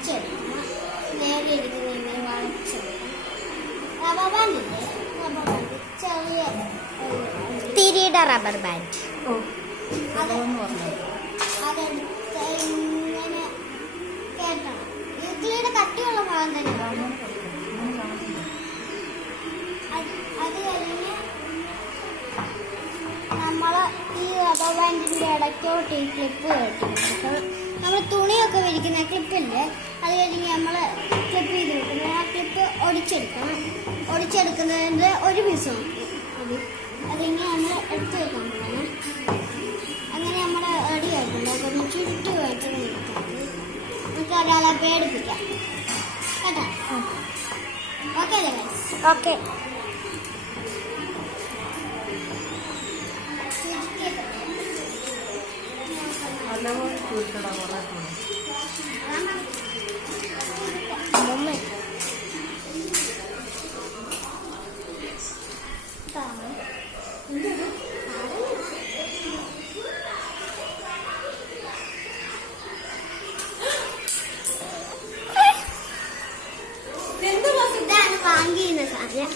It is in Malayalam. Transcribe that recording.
വളച്ചെടുക്കണം. നേരെ ഇരിക്കുന്ന ഇങ്ങനെ വളച്ചെടുക്കണം. റബ്ബർ ബാൻഡില്ലേ, റബ്ബർ ബാൻഡ് ചെറിയ തിരിയുടെ റബ്ബർ ബാൻഡ്. അതെടുത്ത് ഇങ്ങനെ കേട്ടണം. ഇഡ്ഡലിയുടെ കട്ടിയുള്ള ഭാഗം തന്നെ. അത് കഴിഞ്ഞ് നമ്മൾ ഈ റബ്ബർ ബാൻഡിൻ്റെ ഇടയ്ക്കോട്ട് ഈ ക്ലിപ്പ് കെട്ടി നമ്മൾ തുണിയൊക്കെ വിരിക്കുന്ന ക്ലിപ്പില്ലേ, അത് കഴിഞ്ഞ് നമ്മൾ ക്ലിപ്പ് ചെയ്ത് വെക്കണം. ആ ക്ലിപ്പ് ഒടിച്ചെടുക്കുന്നതിൻ്റെ ഒരു പീസ് നോക്കി അതിങ്ങനെ നമ്മൾ എടുത്ത് വെക്കാൻ പോകണം. അങ്ങനെ നമ്മുടെ റെഡി ആയിട്ടുണ്ട്. അപ്പം ചുറ്റുമായിട്ട് നമുക്ക് ഒരാളെ പേടിപ്പിക്കാം കേട്ടോ. ഓക്കെ അല്ലേ ഗൈസ്? ഓക്കെ. ഇതാണ് വാങ്ങിയിരുന്ന സാധനം.